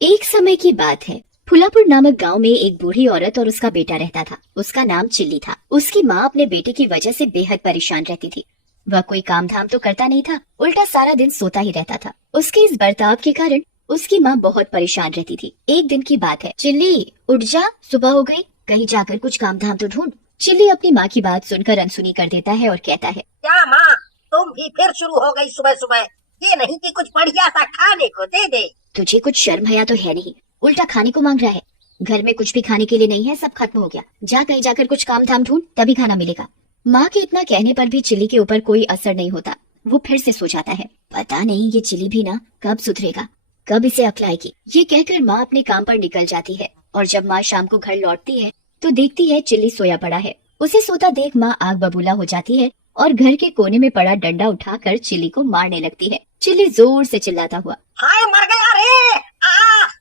एक समय की बात है। फुलापुर नामक गांव में एक बूढ़ी औरत और उसका बेटा रहता था। उसका नाम चिल्ली था। उसकी माँ अपने बेटे की वजह से बेहद परेशान रहती थी। वह कोई काम धाम तो करता नहीं था, उल्टा सारा दिन सोता ही रहता था। उसके इस बर्ताव के कारण उसकी माँ बहुत परेशान रहती थी। एक दिन की बात है। चिल्ली उठ जा, सुबह हो गई, कहीं जाकर कुछ काम धाम तो ढूंढ। चिल्ली अपनी माँ की बात सुनकर अनसुनी कर देता है और कहता है, क्या माँ, तुम भी फिर शुरू हो गई सुबह सुबह? ये नहीं कि कुछ बढ़िया सा खाने को दे दे। तुझे कुछ शर्म हया तो है नहीं, उल्टा खाने को मांग रहा है। घर में कुछ भी खाने के लिए नहीं है, सब खत्म हो गया। जा कहीं जाकर कुछ काम धाम ढूंढ, तभी खाना मिलेगा। माँ के इतना कहने पर भी चिल्ली के ऊपर कोई असर नहीं होता। वो फिर से सो जाता है। पता नहीं ये चिल्ली भी ना कब सुधरेगा, कब इसे अक्ल आएगी। ये कहकर माँ अपने काम पर निकल जाती है और जब माँ शाम को घर लौटती है तो देखती है चिल्ली सोया पड़ा है। उसे सोता देख माँ आग बबूला हो जाती है और घर के कोने में पड़ा डंडा उठाकर चिल्ली को मारने लगती है। चिल्ली जोर से चिल्लाता हुआ, हाय मर गया रे,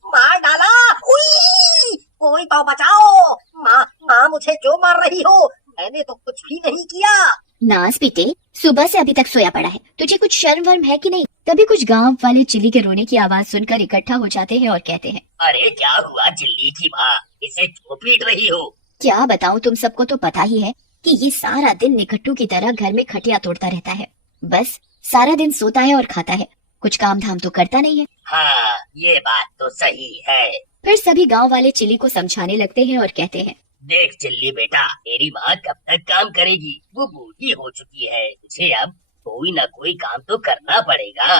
मार डाला, उई, कोई तो बचाओ। माँ माँ, मुझे क्यों मार रही हो? मैंने तो कुछ भी नहीं किया। नास बेटे, सुबह से अभी तक सोया पड़ा है, तुझे कुछ शर्म वर्म है कि नहीं? तभी कुछ गांव वाले चिल्ली के रोने की आवाज सुनकर इकट्ठा हो जाते हैं और कहते हैं, अरे क्या हुआ चिल्ली की माँ, इसे क्यों पीट रही हो? क्या बताऊं, तुम सबको तो पता ही है कि ये सारा दिन निकट्टू की तरह घर में खटिया तोड़ता रहता है। बस सारा दिन सोता है और खाता है, कुछ काम धाम तो करता नहीं है। हाँ, ये बात तो सही है। फिर सभी गांव वाले चिल्ली को समझाने लगते हैं और कहते हैं, देख चिल्ली बेटा, तेरी माँ कब तक काम करेगी? वो बूढ़ी हो चुकी है, तुझे अब कोई न कोई काम तो करना पड़ेगा।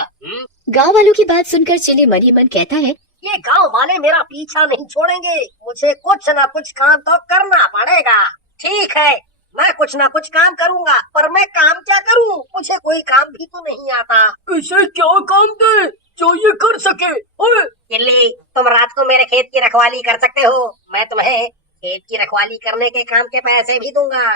गांव वालों की बात सुनकर चिल्ली मन ही मन कहता है, ये गांव वाले मेरा पीछा नहीं छोड़ेंगे, मुझे कुछ न कुछ काम तो करना पड़ेगा। ठीक है, मैं कुछ न कुछ काम करूंगा, पर मैं काम क्या करूं? मुझे कोई काम भी तो नहीं आता। इसे क्या काम दे जो ये कर सके? ओए चिल्ली, तुम रात को मेरे खेत की रखवाली कर सकते हो, मैं तुम्हें खेत की रखवाली करने के काम के पैसे भी दूंगा।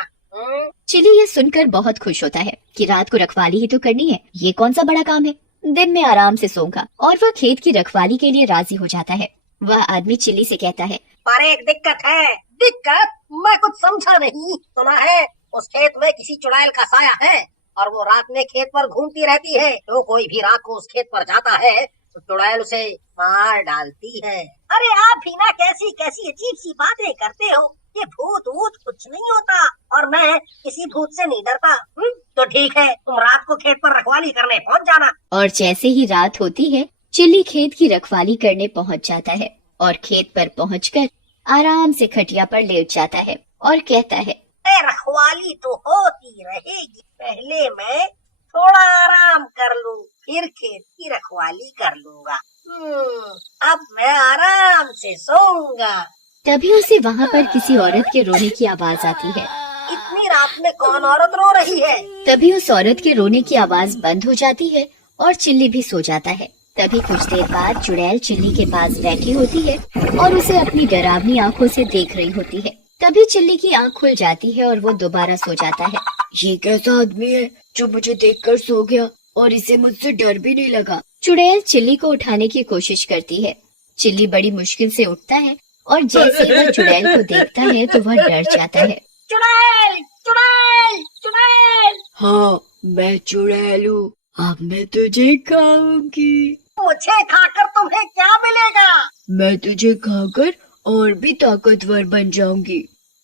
चिल्ली ये सुनकर बहुत खुश होता है कि रात को रखवाली ही तो करनी है, ये कौन सा बड़ा काम है, दिन में आराम से सोऊंगा। और वह खेत की रखवाली के लिए राजी हो जाता है। वह आदमी चिल्ली से कहता है, पर एक दिक्कत है। दिक्कत? मैं कुछ समझा नहीं। सुना है उस खेत में किसी चुड़ैल का साया है और वो रात में खेत पर घूमती रहती है। तो कोई भी रात को उस खेत पर जाता है तो चुड़ैल उसे मार डालती है। अरे आप भी ना कैसी कैसी अजीब सी बातें करते हो। ये भूत वूत कुछ नहीं होता और मैं किसी भूत से नहीं डरता। तो ठीक है, तुम रात को खेत पर रखवाली करने पहुंच जाना। और जैसे ही रात होती है चिल्ली खेत की रखवाली करने पहुंच जाता है और खेत पर पहुंचकर आराम से खटिया पर लेट जाता है और कहता है, रखवाली तो होती रहेगी, पहले मैं थोड़ा आराम कर लूं, फिर खेत की रखवाली कर लूंगा। अब मैं आराम से सोऊंगा। तभी उसे वहाँ पर किसी औरत के रोने की आवाज आती है। इतनी रात में कौन औरत रो रही है? तभी उस औरत के रोने की आवाज बंद हो जाती है और चिल्ली भी सो जाता है। तभी कुछ देर बाद चुड़ैल चिल्ली के पास बैठी होती है और उसे अपनी डरावनी आंखों से देख रही होती है। तभी चिल्ली की आंख खुल जाती है और वो दोबारा सो जाता है। ये कैसा आदमी है जो मुझे देखकर सो गया और इसे मुझसे डर भी नहीं लगा? चुड़ैल चिल्ली को उठाने की कोशिश करती है। चिल्ली बड़ी मुश्किल से उठता है और जैसे वह चुड़ैल को देखता है तो वह डर जाता है। चुड़ैल, चुड़ैल, चुड़ैल। हाँ, मैं चुड़ैल हूँ, अब मैं तुझे खाऊंगी। मुझे खाकर तुम्हें क्या मिलेगा? मैं तुझे खाकर और भी ताकतवर बन जाऊंगी।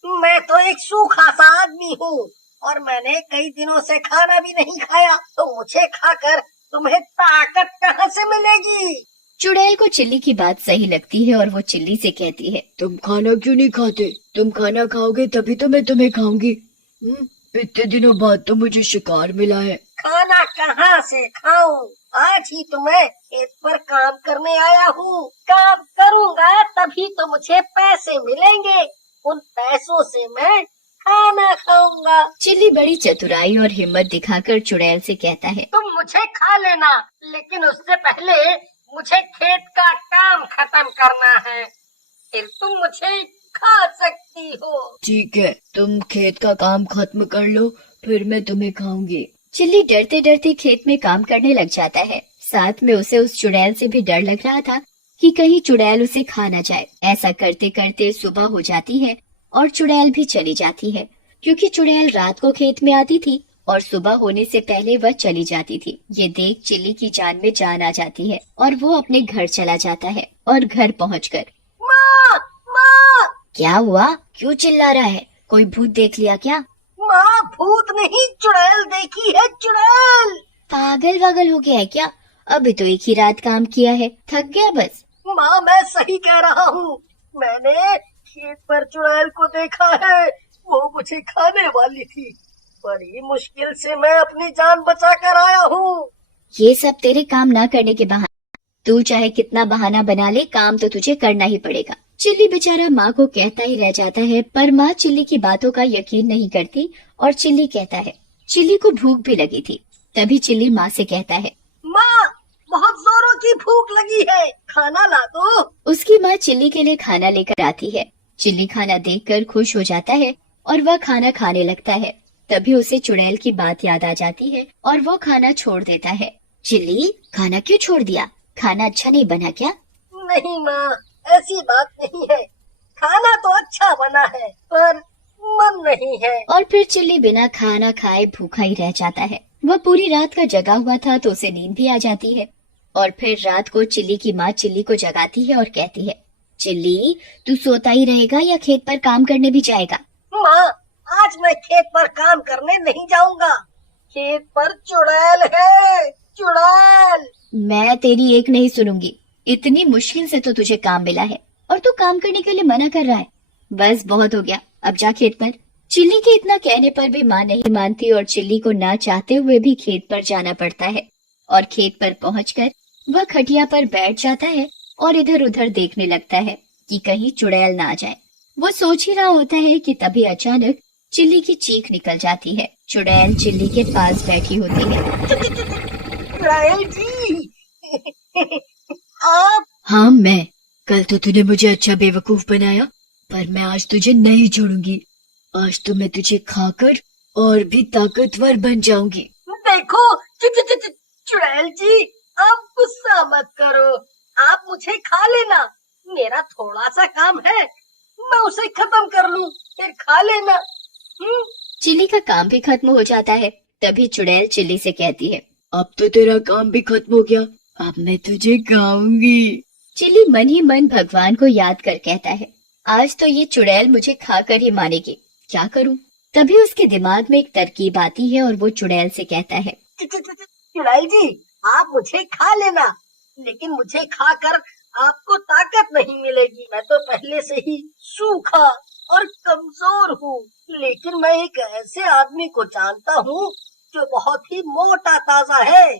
मैं तो एक सूखा सा आदमी हूँ और मैंने कई दिनों से खाना भी नहीं खाया, तो मुझे खाकर तुम्हें ताकत कहाँ से मिलेगी? चुड़ैल को चिल्ली की बात सही लगती है और वो चिल्ली से कहती है, तुम खाना क्यों नहीं खाते? तुम खाना खाओगे तभी तो मैं तुम्हें खाऊंगी। इतने दिनों बाद तो मुझे शिकार मिला है। खाना कहाँ से खाऊं? आज ही तो मैं खेत पर काम करने आया हूँ। काम करूँगा तभी तो मुझे पैसे मिलेंगे। उन पैसों से मैं खाना खाऊंगा। चिल्ली बड़ी चतुराई और हिम्मत दिखाकर चुड़ैल से कहता है, तुम मुझे खा लेना, लेकिन उससे पहले मुझे खेत का काम खत्म करना है, फिर तुम मुझे खा सकती हो। ठीक है, तुम खेत का काम खत्म कर लो, फिर मैं तुम्हें खाऊंगी। चिल्ली डरते डरते खेत में काम करने लग जाता है। साथ में उसे उस चुड़ैल से भी डर लग रहा था कि कहीं चुड़ैल उसे खा न जाए। ऐसा करते करते सुबह हो जाती है और चुड़ैल भी चली जाती है, क्योंकि चुड़ैल रात को खेत में आती थी और सुबह होने से पहले वह चली जाती थी। ये देख चिल्ली की जान में जान आ जाती है और वो अपने घर चला जाता है। और घर पहुंचकर माँ माँ क्या हुआ, क्यों चिल्ला रहा है, कोई भूत देख लिया क्या? माँ, भूत नहीं, चुड़ैल देखी है, चुड़ैल। पागल वागल हो गया है क्या? अभी तो एक ही रात काम किया है, थक गया बस। माँ, मैं सही कह रहा हूँ। मैंने खेत पर चुड़ैल को देखा है, वो मुझे खाने वाली थी। बड़ी मुश्किल से मैं अपनी जान बचा कर आया हूँ। ये सब तेरे काम ना करने के बहाने। तू चाहे कितना बहाना बना ले, काम तो तुझे करना ही पड़ेगा। चिल्ली बेचारा माँ को कहता ही रह जाता है, पर माँ चिल्ली की बातों का यकीन नहीं करती और चिल्ली कहता है। चिल्ली को भूख भी लगी थी, तभी चिल्ली माँ से कहता है, माँ, बहुत जोरों की भूख लगी है, खाना ला दो। उसकी माँ चिल्ली के लिए खाना लेकर आती है। चिल्ली खाना देखकर खुश हो जाता है और वह खाना खाने लगता है। तभी उसे चुड़ैल की बात याद आ जाती है और वो खाना छोड़ देता है। चिल्ली, खाना क्यों छोड़ दिया? खाना अच्छा नहीं बना क्या? नहीं माँ, ऐसी बात नहीं है। खाना तो अच्छा बना है, पर मन नहीं है। और फिर चिल्ली बिना खाना खाए भूखा ही रह जाता है। वह पूरी रात का जगा हुआ था तो उसे नींद भी आ जाती है। और फिर रात को चिल्ली की माँ चिल्ली को जगाती है और कहती है, चिल्ली, तू सोता ही रहेगा या खेत पर काम करने भी जाएगा? माँ, आज मैं खेत पर काम करने नहीं जाऊंगा। खेत पर चुड़ैल है, चुड़ैल। मैं तेरी एक नहीं सुनूंगी। इतनी मुश्किल से तो तुझे काम मिला है और तू काम करने के लिए मना कर रहा है। बस बहुत हो गया, अब जा खेत पर। चिल्ली के इतना कहने पर भी माँ नहीं मानती और चिल्ली को ना चाहते हुए भी खेत पर जाना पड़ता है। और खेत पर पहुंचकर वह खटिया पर बैठ जाता है और इधर उधर देखने लगता है कि कहीं चुड़ैल ना आ जाए। वो सोच ही रहा होता है कि तभी अचानक चिल्ली की चीख निकल जाती है। चुड़ैल चिल्ली के पास बैठी होती है। चुड़ैल जी, आप। हाँ मैं। कल तो तूने मुझे अच्छा बेवकूफ बनाया, पर मैं आज तुझे नहीं छोड़ूंगी। आज तो मैं तुझे खाकर और भी ताकतवर बन जाऊंगी। देखो चुड़ैल जी, आप गुस्सा मत करो। आप मुझे खा लेना, मेरा थोड़ा सा काम है, मैं उसे खत्म कर लूं, फिर खा लेना। चिल्ली का काम भी खत्म हो जाता है। तभी चुड़ैल चिल्ली से कहती है, अब तो तेरा काम भी खत्म हो गया, अब मैं तुझे खाऊंगी। चिल्ली मन ही मन भगवान को याद कर कहता है, आज तो ये चुड़ैल मुझे खाकर ही मानेगी, क्या करूं? तभी उसके दिमाग में एक तरकीब आती है और वो चुड़ैल से कहता है, चुड़ैल जी, आप मुझे खा लेना, लेकिन मुझे खाकर आपको ताकत नहीं मिलेगी। मैं तो पहले से ही सूखा और कमजोर हूँ, लेकिन मैं एक ऐसे आदमी को जानता हूँ जो बहुत ही मोटा ताजा है,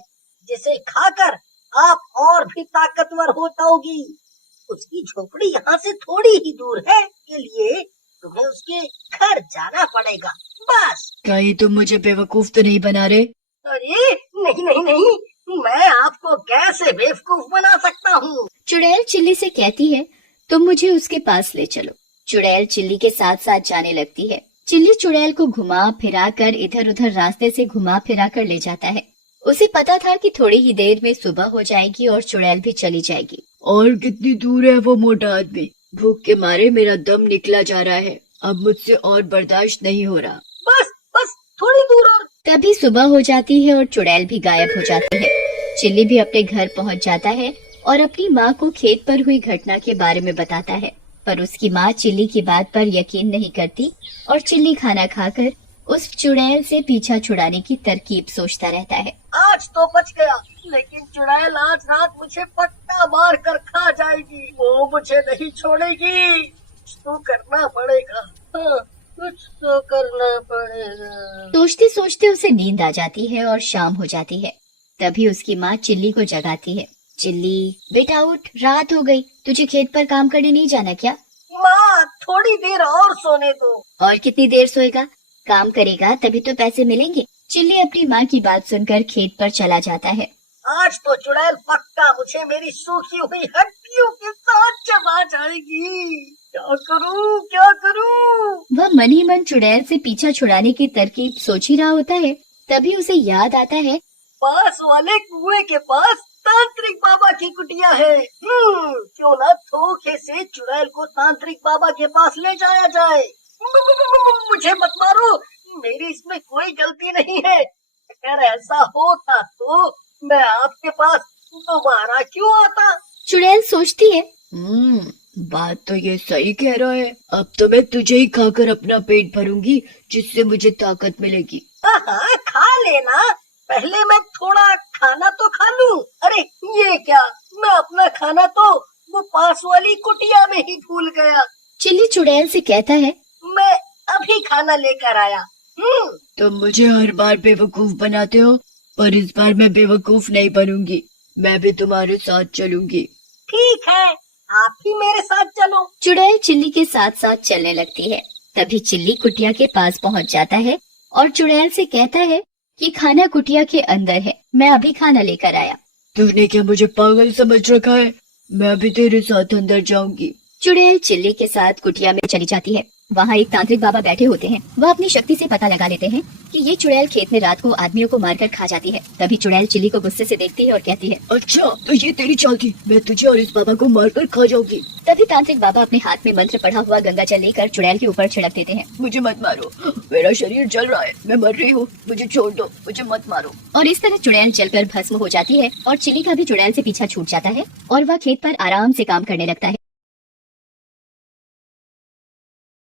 जिसे खाकर आप और भी ताकतवर हो जाओगी। उसकी झोपड़ी यहाँ से थोड़ी ही दूर है, के लिए तुम्हें उसके घर जाना पड़ेगा, बस। कहीं तुम मुझे बेवकूफ तो नहीं बना रहे? अरे नहीं नहीं नहीं, मैं आपको कैसे बेवकूफ बना सकता हूँ? चुड़ैल चिल्ली से कहती है, तुम मुझे उसके पास ले चलो। चुड़ैल चिल्ली के साथ साथ जाने लगती है। चिल्ली चुड़ैल को घुमा फिरा कर इधर उधर रास्ते से घुमा फिरा कर ले जाता है। उसे पता था कि थोड़ी ही देर में सुबह हो जाएगी और चुड़ैल भी चली जाएगी। और कितनी दूर है वो मोटा आदमी? भूख के मारे मेरा दम निकला जा रहा है, अब मुझसे और बर्दाश्त नहीं हो रहा। बस बस थोड़ी दूर और। तभी सुबह हो जाती है और चुड़ैल भी गायब हो जाती है। चिल्ली भी अपने घर पहुंच जाता है और अपनी माँ को खेत पर हुई घटना के बारे में बताता है, पर उसकी माँ चिल्ली की बात पर यकीन नहीं करती और चिल्ली खाना खाकर उस चुड़ैल से पीछा छुड़ाने की तरकीब सोचता रहता है। आज तो बच गया, लेकिन चुड़ैल आज रात मुझे पक्का मार कर खा जाएगी। वो मुझे नहीं छोड़ेगी, कुछ तो करना पड़ेगा। हाँ, कुछ तो करना पड़ेगा। सोचते सोचते उसे नींद आ जाती है और शाम हो जाती है। तभी उसकी माँ चिल्ली को जगाती है। चिल्ली, बेटा उठ, रात हो गई, तुझे खेत पर काम करने नहीं जाना क्या? माँ, थोड़ी देर और सोने दो। और कितनी देर सोएगा? काम करेगा तभी तो पैसे मिलेंगे। चिल्ली अपनी माँ की बात सुनकर खेत पर चला जाता है। आज तो चुड़ैल पक्का मुझे मेरी सूखी हुई हड्डियों के साथ चबा जाएगी। क्या करूँ क्या करूँ? वह मन ही मन चुड़ैल से पीछा छुड़ाने की तरकीब सोच ही रहा होता है। तभी उसे याद आता है, पास वाले कुएं के पास तांत्रिक बाबा की कुटिया है। क्यों ना धोखे से चुड़ैल को तांत्रिक बाबा के पास ले जाया जाए। मुझे मत मारो, मेरी इसमें कोई गलती नहीं है। अगर ऐसा होता तो मैं आपके पास दोबारा क्यों आता? चुड़ैल सोचती है, बात तो ये सही कह रहा है। अब तो मैं तुझे ही खाकर अपना पेट भरूंगी, जिससे मुझे ताकत मिलेगी। हाँ, खा लेना, पहले मैं थोड़ा खाना तो खा लूं। अरे ये क्या, मैं अपना खाना तो वो पास वाली कुटिया में ही भूल गया। चिल्ली चुड़ैल से कहता है, मैं अभी खाना लेकर आया। तुम मुझे हर बार बेवकूफ बनाते हो, पर इस बार मैं बेवकूफ नहीं बनूंगी। मैं भी तुम्हारे साथ चलूंगी। ठीक है, आप ही मेरे साथ चलो। चुड़ैल चिल्ली के साथ साथ चलने लगती है। तभी चिल्ली कुटिया के पास पहुंच जाता है और चुड़ैल से कहता है कि खाना कुटिया के अंदर है, मैं अभी खाना लेकर आया। तूने क्या मुझे पागल समझ रखा है? मैं भी तेरे साथ अंदर जाऊंगी। चुड़ैल चिल्ली के साथ कुटिया में चली जाती है। वहाँ एक तांत्रिक बाबा बैठे होते हैं। वह अपनी शक्ति से पता लगा लेते हैं कि ये चुड़ैल खेत में रात को आदमियों को मारकर खा जाती है। तभी चुड़ैल चिल्ली को गुस्से से देखती है और कहती है, अच्छा तो ये तेरी चाल थी, मैं तुझे और इस बाबा को मारकर खा जाऊंगी। तभी तांत्रिक बाबा अपने हाथ में मंत्र पढ़ा हुआ गंगा जल लेकर चुड़ैल के ऊपर छिड़क देते हैं। मुझे मत मारो, मेरा शरीर जल रहा है, मैं मर रही हूँ, मुझे छोड़ दो, मुझे मत मारो। और इस तरह चुड़ैल जलकर भस्म हो जाती है और चिल्ली का भी चुड़ैल से पीछा छूट जाता है और वह खेत पर आराम से काम करने लगता है।